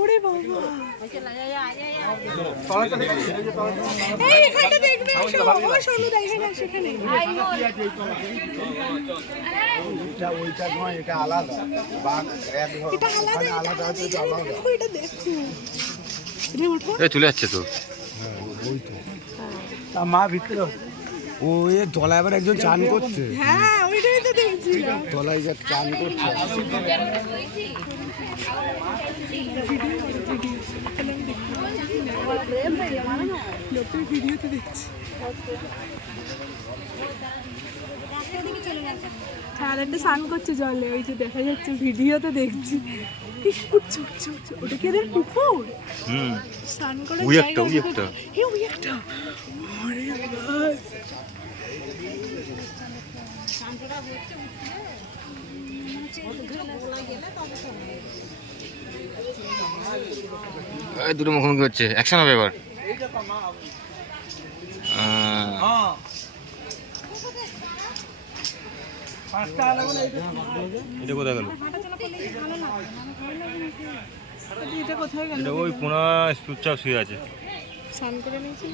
ওরে বাবা, এই এখানটা দেখবে, এসো বাবা, সোনু দা এখানে আসো, এখানে। ওইটা নয়, এটা আলাদা। বাঘ এক এটা আলাদা, আলাদা আছে, এটা আলাদা। দেখো, এটা দেখো। এটা ওঠো। এ চলে যাচ্ছে তো। তা মা ভিতরে ও এ তলায় আবার একজন চান করছে। হ্যাঁ, ওইটাই তো দেখছি। তলায় যে চান করছে। লোকের ভিডিওতে দেখছি। আর একটা স্নান করছে জলে, ওই যে দেখা যাচ্ছে, ভিডিওতে দেখছি। ওটা কি এদের পুকুর? স্নান করে ওই একটা, ওই একটা। ওই একটা। আরে ভাই, দুটো মুখোমুখি হচ্ছে, অ্যাকশন হবে এবার। এটা কোথায় গেল? এটা কোথায় গেল? এটা ওই পোনা চুপচাপ শুয়ে আছে। স্নান করে নিয়েছি।